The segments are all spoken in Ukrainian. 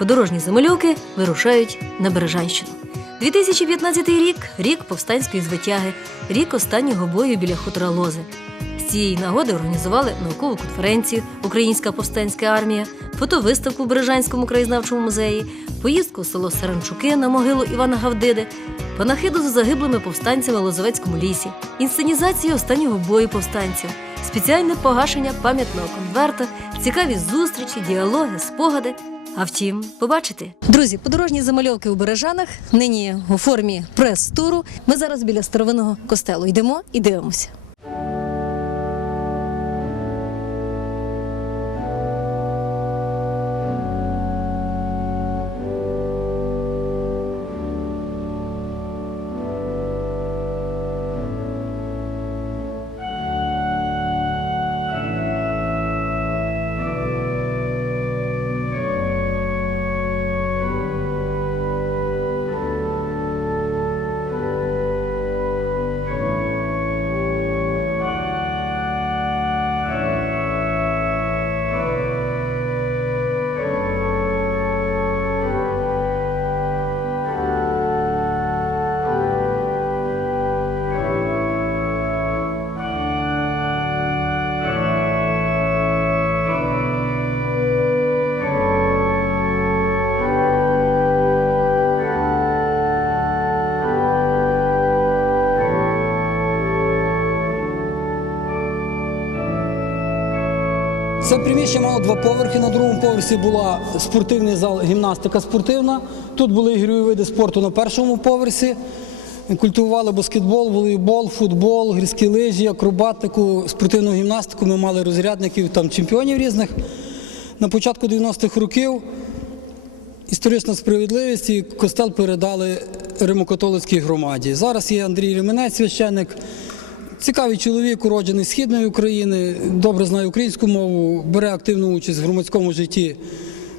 подорожні замальовки вирушають на Бережанщину. 2015 рік рік повстанської звитяги, рік останнього бою біля хутора Лози. З цієї нагоди організували наукову конференцію Українська повстанська армія, фотовиставку в Бережанському краєзнавчому музеї, поїздку в село Саранчуки на могилу Івана Гавдиди, панахиду за загиблими повстанцями в Лозовецькому лісі, інсценізацію останнього бою повстанців, спеціальне погашення пам'ятного конверта, цікаві зустрічі, діалоги, спогади. А втім, побачите. Друзі, подорожні замальовки у Бережанах нині у формі прес-туру. Ми зараз біля старовинного костелу. Йдемо і дивимося. Це приміщення мало два поверхи. На другому поверсі була спортивний зал, гімнастика спортивна. Тут були ігрові види спорту на першому поверсі. Культивували баскетбол, волейбол, футбол, гірські лижі, акробатику, спортивну гімнастику. Ми мали розрядників, там чемпіонів різних. На початку 90-х років історична справедливість і костел передали Римокатолицькій громаді. Зараз є Андрій Ременець, священник. Цікавий чоловік, уроджений східної України, добре знає українську мову, бере активну участь в громадському житті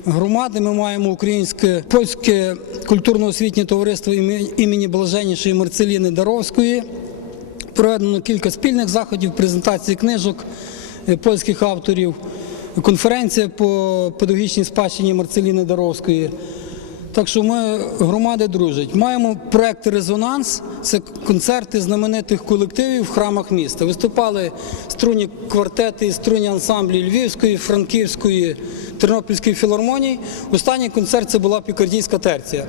громади. Ми маємо українське польське культурно-освітнє товариство імені- імені Блаженнішої Марцеліни Даровської. Проведено кілька спільних заходів, презентації книжок е, польських авторів, конференція по педагогічній спадщині Марцеліни Даровської. Так що ми громади дружать. Маємо проект Резонанс. Це концерти знаменитих колективів в храмах міста. Виступали струнні квартети і струнні ансамблі Львівської, Франківської, Тернопільської філармонії. Останній концерт це була Пікардійська терція.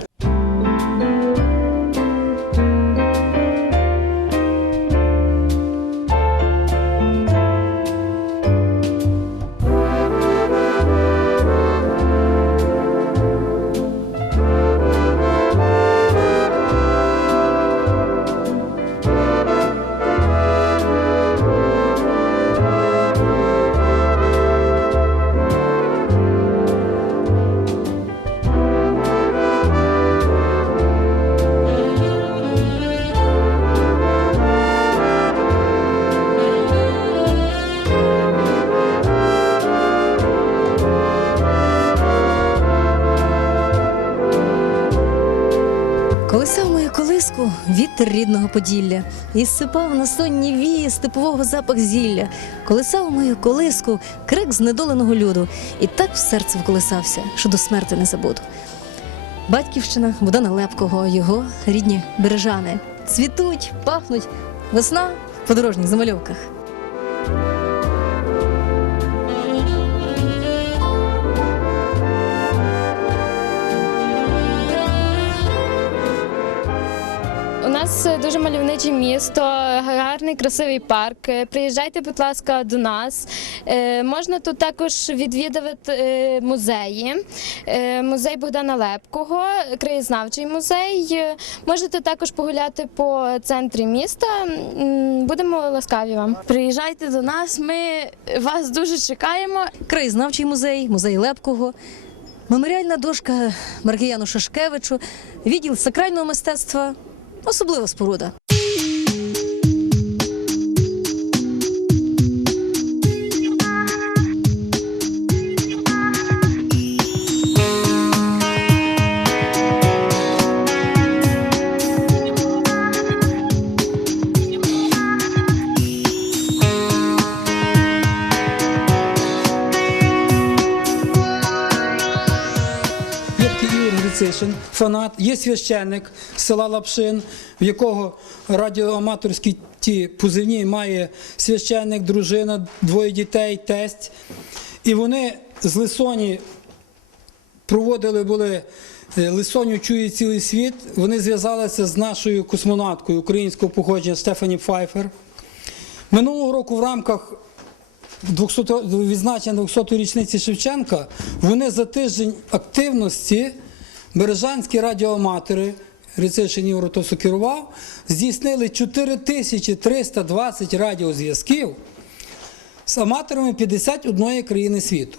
Поділля, і сипав на сонні вії степового запах зілля. Колисав мою колиску крик знедоленого люду, і так в серце вколисався, що до смерти не забуду. Батьківщина Богдана Лепкого, його рідні бережани. Цвітуть, пахнуть весна в подорожніх замальовках. Дуже мальовниче місто, гарний красивий парк. Е, Приїжджайте, будь ласка, до нас. Е, Можна тут також відвідувати е, музеї. Музей Богдана Лепкого, краєзнавчий музей. Можете також погуляти по центрі міста. Будемо ласкаві вам. Приїжджайте до нас, ми вас дуже чекаємо. краєзнавчий музей, музей Лепкого, меморіальна дошка Маркіяну Шашкевичу, відділ сакрального мистецтва, особлива споруда. Фанат, є священник села Лапшин, в якого радіоаматорські ті позивні має священник, дружина, двоє дітей, тесть. І вони з Лисоні проводили були е, Лисоню чує цілий світ. Вони зв'язалися з нашою космонавткою українського походження Стефані Пфайфер. Минулого року в рамках 200, відзначення 200-ї річниці Шевченка вони за тиждень активності бережанські радіоаматори, то все керував, здійснили 4320 радіозв'язків з аматорами 51 країни світу.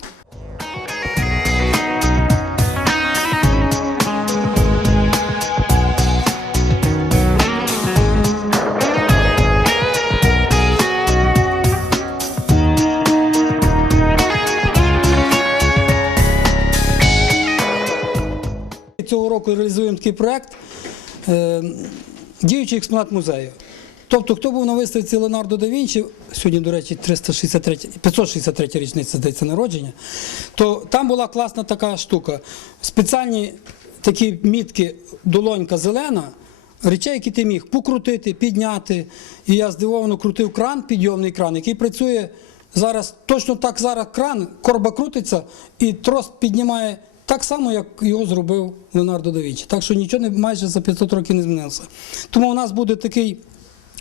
Року реалізуємо такий проект е, діючий експонат музею. Тобто, хто був на виставці Леонардо да Вінчі, сьогодні, до речі, 363, 563 річниця здається народження, то там була класна така штука. Спеціальні такі мітки, долонька зелена, речей, які ти міг покрутити, підняти. І я здивовано крутив кран, підйомний кран, який працює зараз точно так зараз кран, корба крутиться і трос піднімає так само, як його зробив Леонардо да Вінчі. Так що нічого не, майже за 500 років не змінилося. Тому у нас буде такий.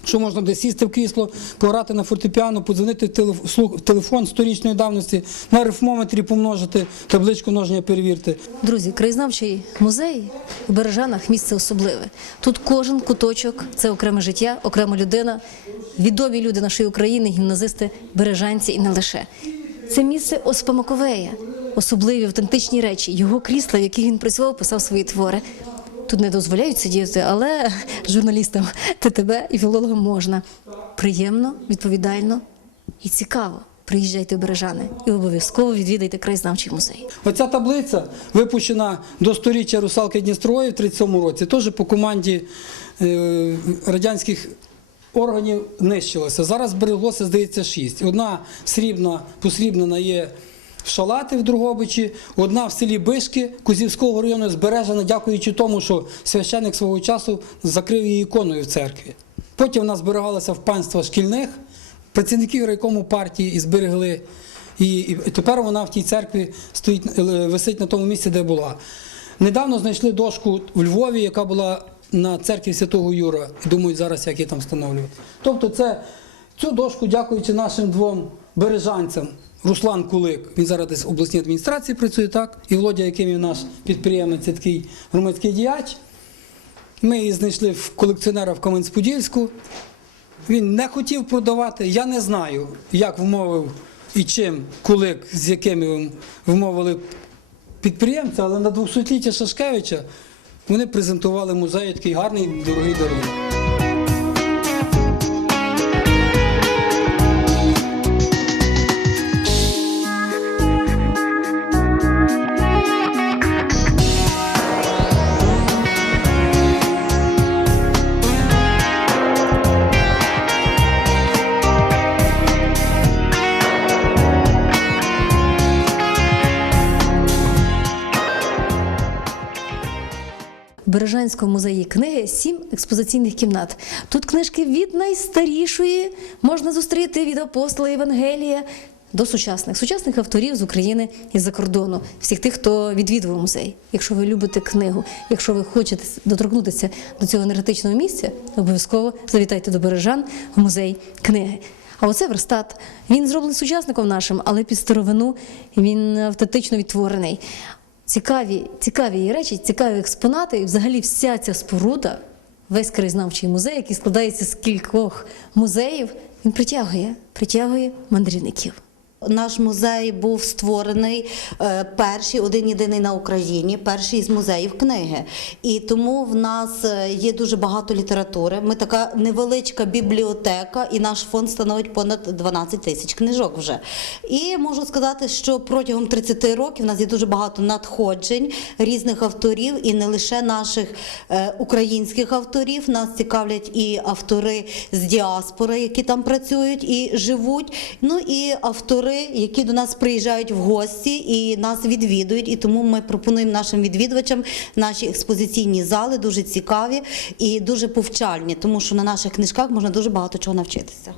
Що можна десь сісти в крісло, пограти на фортепіано, подзвонити в телефон сторічної давності, на арифмометрі помножити, табличку множення перевірте. Друзі, краєзнавчий музей у Бережанах місце особливе. Тут кожен куточок це окреме життя, окрема людина, відомі люди нашої України, гімназисти, бережанці і не лише. Це місце Оспа Маковея, особливі автентичні речі. Його крісла, в яких він працював, писав свої твори. Тут не дозволяють сидіти, але журналістам ТТБ і філологам можна. Приємно, відповідально і цікаво. Приїжджайте Бережани і обов'язково відвідайте краєзнавчий музей. Оця таблиця випущена до сторіччя русалки Дністрової в 37 році, теж по команді е, радянських органів нищилася. Зараз збереглося, здається, шість. Одна срібна, посрібнена є в Шалати в Другобичі, одна в селі Бишки Кузівського району збережена, дякуючи тому, що священник свого часу закрив її іконою в церкві. Потім вона зберігалася в панства шкільних, працівників райкому партії і зберегли. І, і тепер вона в тій церкві стоїть, е, висить на тому місці, де була. Недавно знайшли дошку в Львові, яка була на церкві Святого Юра. І думають зараз, як її там встановлювати. Тобто, це цю дошку, дякуючи нашим двом бережанцям. Руслан Кулик, він зараз десь в обласній адміністрації працює, так? І Володя Якимів наш підприємець, це такий громадський діяч. Ми її знайшли в колекціонера в Кам'янець-Подільську. Він не хотів продавати. Я не знаю, як вмовив і чим Кулик, з якими вмовили підприємця, але на 200-ліття Шашкевича вони презентували музею такий гарний дорогий дарунок. В Бережанському музеї книги сім експозиційних кімнат. Тут книжки від найстарішої можна зустріти від апостола Євангелія до сучасних, сучасних авторів з України і з-за кордону, всіх тих, хто відвідував музей. Якщо ви любите книгу, якщо ви хочете доторкнутися до цього енергетичного місця, обов'язково завітайте до Бережан в музей книги. А оце верстат. Він зроблений сучасником нашим, але під старовину він автентично відтворений. Цікаві, цікаві речі, цікаві експонати, і взагалі вся ця споруда, весь краєзнавчий музей, який складається з кількох музеїв, він притягує, притягує мандрівників. Наш музей був створений е, перший, один єдиний на Україні, перший з музеїв книги. І тому в нас е, є дуже багато літератури. Ми така невеличка бібліотека, і наш фонд становить понад 12 тисяч книжок вже. І можу сказати, що протягом 30 років в нас є дуже багато надходжень різних авторів, і не лише наших е, українських авторів. Нас цікавлять і автори з діаспори, які там працюють і живуть. Ну і автори автори, які до нас приїжджають в гості і нас відвідують. І тому ми пропонуємо нашим відвідувачам наші експозиційні зали дуже цікаві і дуже повчальні, тому що на наших книжках можна дуже багато чого навчитися.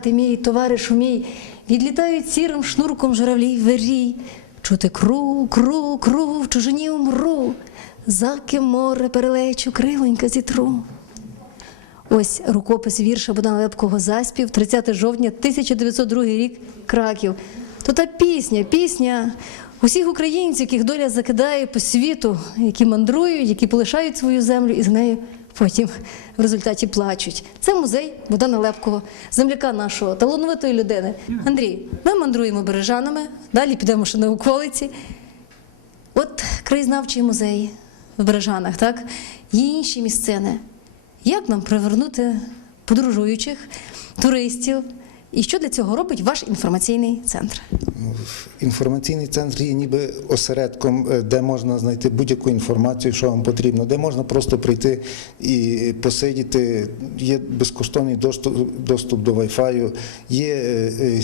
Брате мій, товаришу мій, відлітають сірим шнурком журавлі в вирій. Чути кру, кру, кру, в чужині умру, за ким море перелечу, крилонька зітру. Ось рукопис вірша Богдана Лепкого заспів, 30 жовтня 1902 рік, Краків. То та пісня, пісня усіх українців, яких доля закидає по світу, які мандрують, які полишають свою землю і з нею потім в результаті плачуть. Це музей Богдана Лепкого, земляка нашого, талановитої людини. Андрій, ми мандруємо бережанами, далі підемо ще на околиці. От краєзнавчий музей в Бережанах, так? Є інші місцини. Як нам привернути подорожуючих, туристів? І що для цього робить ваш інформаційний центр? Інформаційний центр є ніби осередком, е, де можна знайти будь-яку інформацію, що вам потрібно, де можна просто прийти і посидіти. Є безкоштовний доступ, доступ до Wi-Fi, є е, е,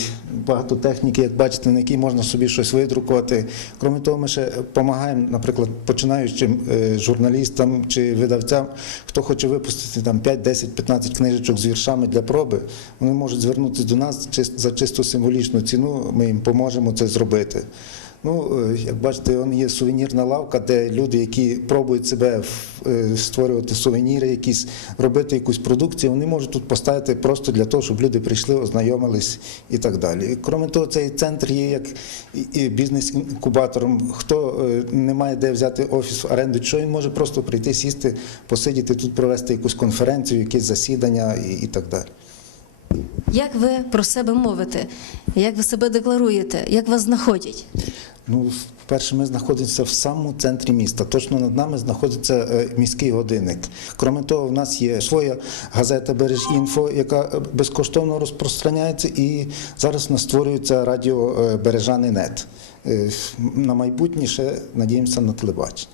багато техніки, як бачите, на якій можна собі щось видрукувати. Крім того, ми ще допомагаємо, наприклад, починаючим журналістам чи видавцям, хто хоче випустити там 5, 10, 15 книжечок з віршами для проби, вони можуть звернутися до нас чис- за чисто символічну ціну. Ми їм поможемо це зробити. Ну, е, як бачите, он є сувенірна лавка, де люди, які пробують себе е, створювати сувеніри, якісь робити якусь продукцію, вони можуть тут поставити просто для того, щоб люди прийшли, ознайомились і так далі. Крім того, цей центр є як бізнес-інкубатором. Хто е, не має де взяти офіс в оренду, що він може просто прийти, сісти, посидіти тут, провести якусь конференцію, якесь засідання і так далі. Як ви про себе мовите? Як ви себе декларуєте? Як вас знаходять? Ну, вперше ми знаходимося в самому центрі міста. Точно над нами знаходиться е, міський годинник. Крім того, в нас є своя газета Бережінфо, яка е, безкоштовно розпространяється, і зараз в нас створюється радіо е, Бережани Нет. Е, На майбутнє ще надіємося на телебачення.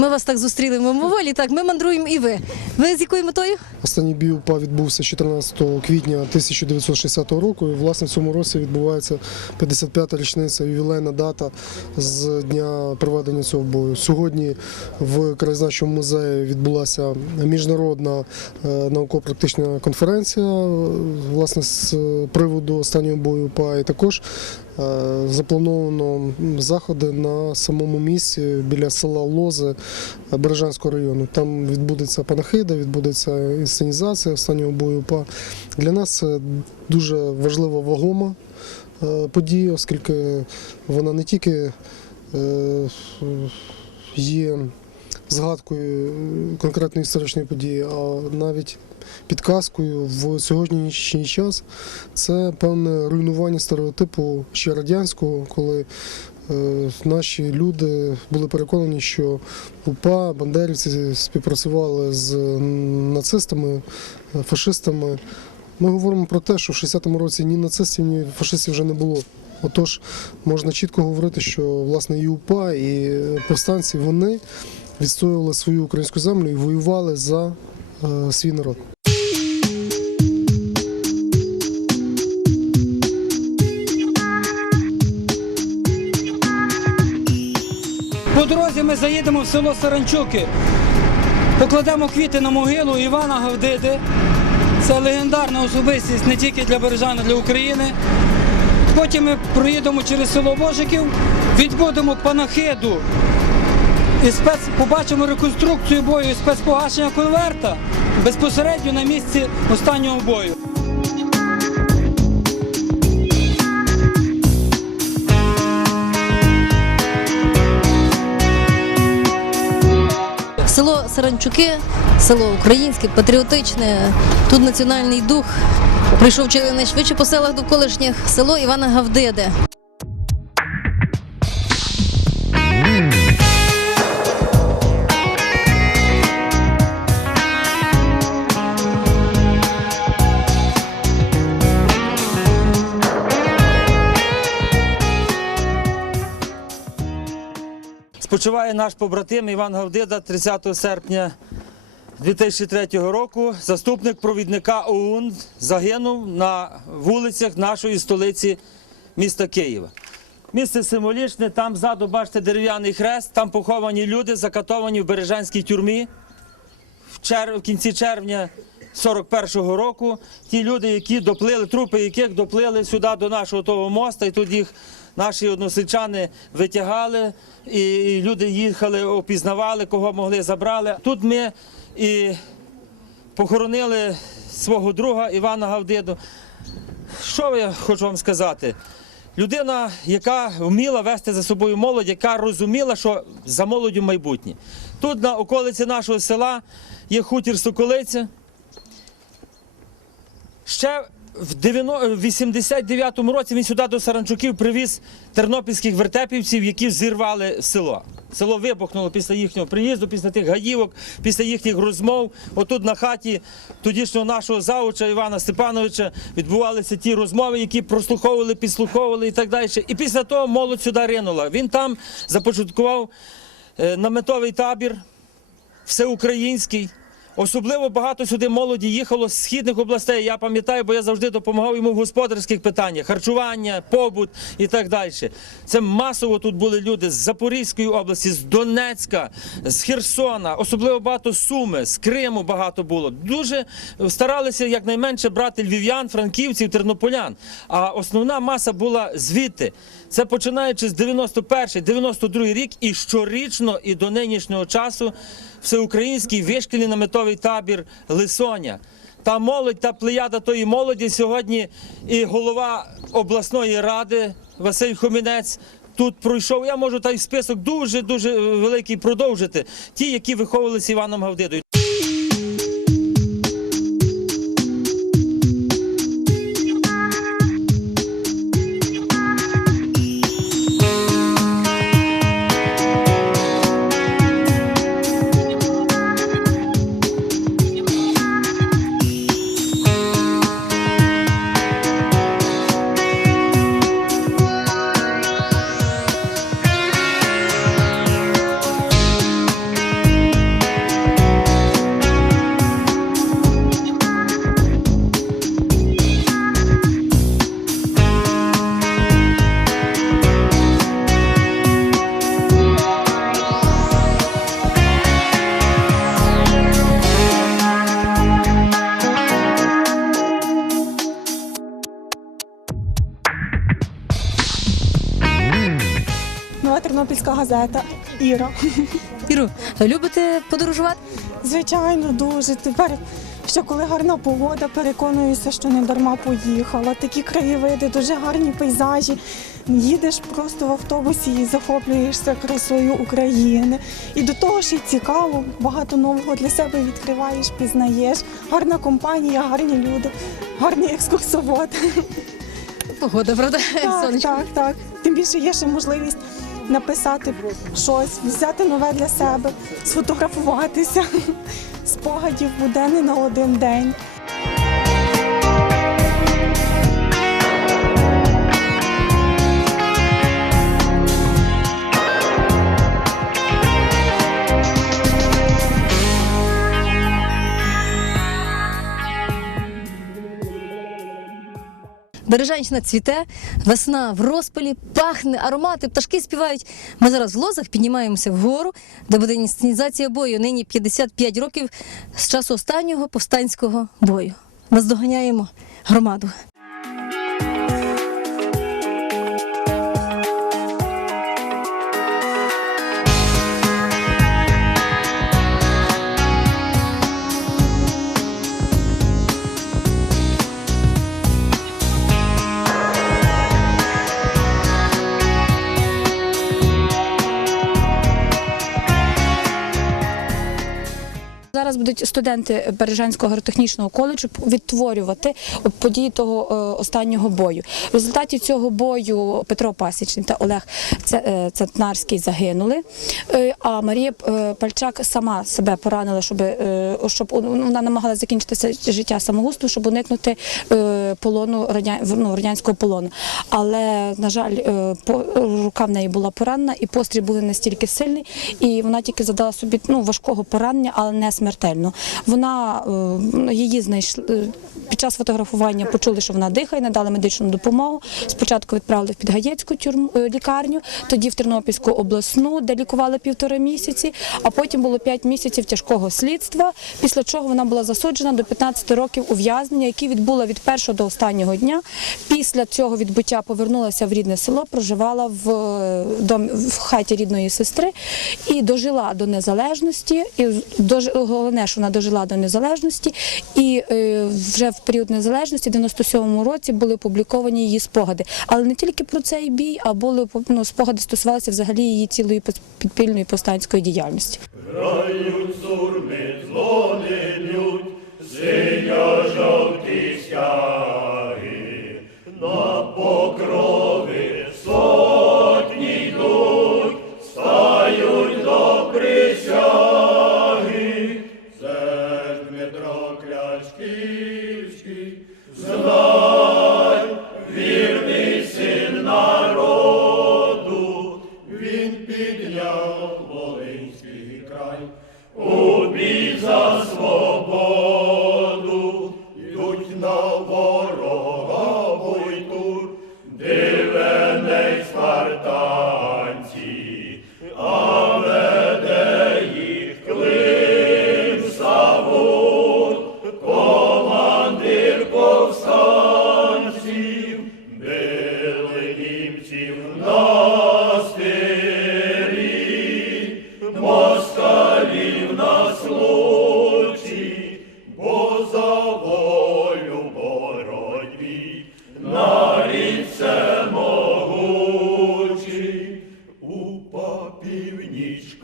Ми вас так зустріли в мимоволі, так ми мандруємо і ви. Ви з якою метою? Останній бій УПА відбувся 14 квітня 1960 року. І, власне, в цьому році відбувається 55-та річниця, ювілейна дата з дня проведення цього бою. Сьогодні в краєзнавчому музеї відбулася міжнародна е, науково-практична конференція е, власне з приводу останнього бою УПА. І також заплановано заходи на самому місці біля села Лози е, Бережанського району. Там відбудеться панахида, відбудеться інсценізація останнього бою. Для нас це дуже важлива вагома е, подія, оскільки вона не тільки е, є згадкою конкретної історичної події, а навіть підказкою в сьогоднішній час це певне руйнування стереотипу ще радянського, коли е, наші люди були переконані, що УПА, бандерівці співпрацювали з нацистами, е, фашистами. Ми говоримо про те, що в 60-му році ні нацистів, ні фашистів вже не було. Отож, можна чітко говорити, що власне і УПА, і повстанці вони відстоювали свою українську землю і воювали за е, свій народ. По дорозі ми заїдемо в село Саранчуки, покладемо квіти на могилу Івана Гавдиди. Це легендарна особистість не тільки для Бережан, а для України. Потім ми проїдемо через село Божиків, відбудемо панахиду і спец... побачимо реконструкцію бою і спецпогашення конверта безпосередньо на місці останнього бою. Село Саранчуки, село українське, патріотичне. Тут національний дух. Прийшов чи найшвидше по селах довколишніх село Івана Гавдиде. Спочиває наш побратим Іван Гавдида 30 серпня 2003 року. Заступник провідника ОУН загинув на вулицях нашої столиці міста Києва. Місце символічне, там ззаду бачите дерев'яний хрест, там поховані люди, закатовані в Бережанській тюрмі в, чер... в кінці червня 41-го року. Ті люди, які доплили, трупи яких доплили сюди до нашого того моста, і тут їх наші односельчани витягали, і люди їхали, опізнавали, кого могли забрали. Тут ми і похоронили свого друга Івана Гавдиду. Що я хочу вам сказати? Людина, яка вміла вести за собою молодь, яка розуміла, що за молоддю майбутнє. Тут на околиці нашого села є хутір Соколиця. Ще в 90 в 89-му році він сюди до Саранчуків привіз тернопільських вертепівців, які зірвали село. Село вибухнуло після їхнього приїзду, після тих гаївок, після їхніх розмов. Отут на хаті тодішнього нашого зауча Івана Степановича відбувалися ті розмови, які прослуховували, підслуховували і так далі. І після того молодь сюди ринула. Він там започаткував е, наметовий табір всеукраїнський. Особливо багато сюди молоді їхало з східних областей. Я пам'ятаю, бо я завжди допомагав йому в господарських питаннях, харчування, побут і так далі. Це масово тут були люди з Запорізької області, з Донецька, з Херсона, особливо багато Суми, з Криму багато було. Дуже старалися якнайменше брати львів'ян, франківців, тернополян. А основна маса була звідти. Це починаючи з 91-92 рік і щорічно, і до нинішнього часу всеукраїнський вишкільний табір Лисоня. Та молодь, та плеяда тої молоді сьогодні і голова обласної ради Василь Хомінець. Тут пройшов, я можу той список дуже дуже великий продовжити. Ті, які виховувалися Іваном Гавдидою. Газета Іра. Іру, любите подорожувати? Звичайно, дуже. Тепер, що коли гарна погода, переконуюся, що не дарма поїхала. Такі краєвиди, дуже гарні пейзажі. Їдеш просто в автобусі і захоплюєшся красою України. І до того ж і цікаво, багато нового для себе відкриваєш, пізнаєш. Гарна компанія, гарні люди, гарний екскурсовод. Погода, правда? Так, Сонечко. так, так. Тим більше є ще можливість написати щось, взяти нове для себе, сфотографуватися. Спогадів буде не на один день. Бережанщина цвіте, весна в розпалі, пахне, аромати, пташки співають. Ми зараз в лозах піднімаємося вгору, де буде інсценізація бою. Нині 55 років з часу останнього повстанського бою. Наздоганяємо громаду. Будуть студенти Бережанського агротехнічного коледжу відтворювати події того е, останнього бою. В результаті цього бою Петро Пасічний та Олег е, Центнарський загинули. Е, А Марія Пальчак сама себе поранила, щоб, вона намагалася закінчити життя самогубством, щоб уникнути полону ну, радянського полону. Але на жаль, рука в неї була поранена, і постріл був настільки сильний, і вона тільки задала собі ну, важкого поранення, але не смертельно. Вона е, її знайшли е, під час фотографування, почули, що вона дихає, надали медичну допомогу. Спочатку відправили в Підгаєцьку е, лікарню, тоді в Тернопільську обласну, де лікували півтора місяці, а потім було 5 місяців тяжкого слідства. Після чого вона була засуджена до 15 років ув'язнення, які відбула від першого до останнього дня. Після цього відбуття повернулася в рідне село, проживала в домі в хаті рідної сестри і дожила до незалежності. І дож- головне, що вона дожила до незалежності, і е, вже в період незалежності, в 97-му році, були опубліковані її спогади. Але не тільки про цей бій, а були ну, спогади стосувалися взагалі її цілої підпільної повстанської діяльності. Грають сурми, дзвонять, синьо-жовті стяги, на покрови сотні папівніч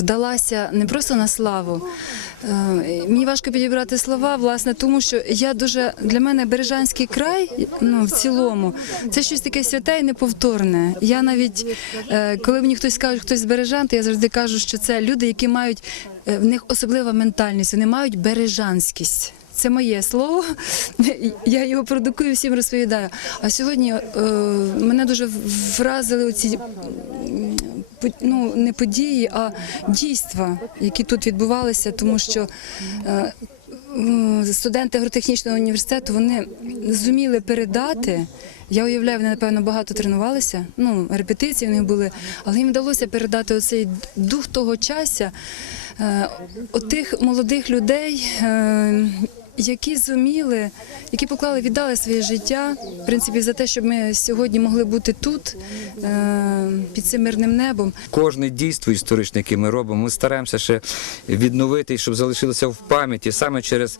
вдалася не просто на славу. Е, Мені важко підібрати слова, власне, тому що я дуже для мене Бережанський край, ну в цілому, це щось таке святе і неповторне. Я навіть е, коли мені хтось каже, хтось з Бережан, то я завжди кажу, що це люди, які мають е, в них особлива ментальність, вони мають бережанськість. Це моє слово. Я його продукую, всім розповідаю. А сьогодні е, мене дуже вразили оці ну, не події, а дійства, які тут відбувалися, тому що. е, Студенти агротехнічного університету вони зуміли передати. Я уявляю, вони напевно багато тренувалися. Ну, репетиції в них були, але їм вдалося передати оцей дух того часу, е, отих молодих людей, е, які зуміли, які поклали, віддали своє життя, в принципі, за те, щоб ми сьогодні могли бути тут, е, під цим мирним небом. Кожне дійство історичне, яке ми робимо, ми стараємося ще відновити, щоб залишилося в пам'яті саме через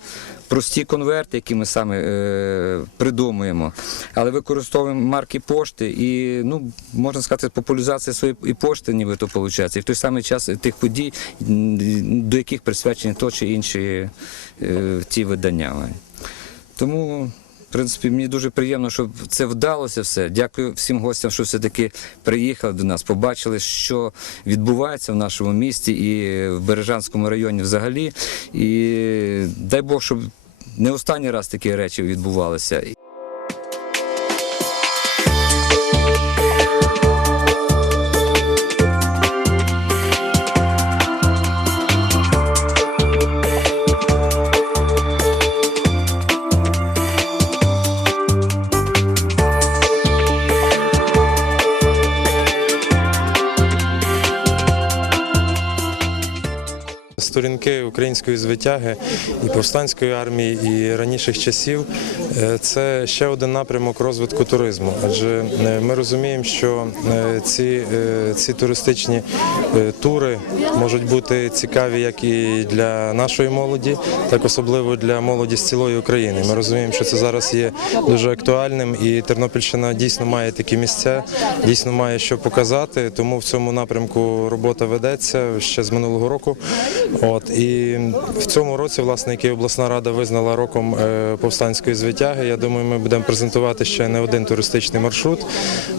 прості конверти, які ми саме е, придумуємо, але використовуємо марки пошти і, ну, можна сказати, популяризація своєї і пошти, нібито виходить, і в той самий час тих подій, до яких присвячені то чи інші е, ті видання. Тому в принципі, мені дуже приємно, що це вдалося все. Дякую всім гостям, що все-таки приїхали до нас, побачили, що відбувається в нашому місті і в Бережанському районі взагалі. І дай Бог, щоб не останній раз такі речі відбувалися. сторінки української звитяги і повстанської армії, і раніших часів е, це ще один напрямок розвитку туризму. Адже е, ми розуміємо, що е, ці ці туристичні тури можуть бути цікаві як і для нашої молоді, так особливо для молоді з цілої України. Ми розуміємо, що це зараз є дуже актуальним, і Тернопільщина дійсно має такі місця, дійсно має що показати. Тому в цьому напрямку робота ведеться ще з минулого року. От і в цьому році, власне, який обласна рада визнала роком е, повстанської звитяги. Я думаю, ми будемо презентувати ще не один туристичний маршрут,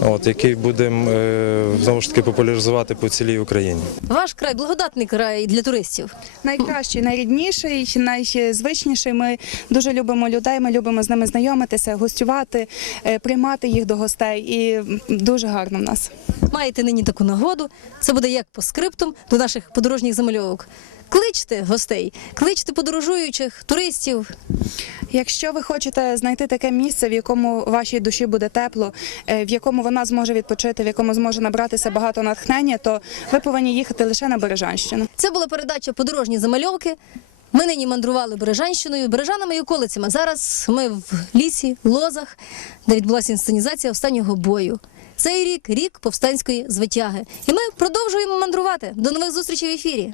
от який будемо е, знову ж таки популяризувати по цілій Україні. Ваш край благодатний край для туристів. Найкращий, найрідніший, найзвичніший. Ми дуже любимо людей. Ми любимо з ними знайомитися, гостювати, е, приймати їх до гостей. І дуже гарно в нас. Маєте нині таку нагоду. Це буде як по скриптум до наших подорожніх замальовок. Кличте гостей, кличте подорожуючих, туристів. Якщо ви хочете знайти таке місце, в якому вашій душі буде тепло, е, в якому вона зможе відпочити, в якому зможе набратися багато натхнення, то ви повинні їхати лише на Бережанщину. Це була передача Подорожні замальовки. Ми нині мандрували Бережанщиною, Бережанами і околицями. Зараз ми в лісі, лозах, де відбулася інсценізація останнього бою. Цей рік рік повстанської звитяги. І ми продовжуємо мандрувати. До нових зустрічей в ефірі.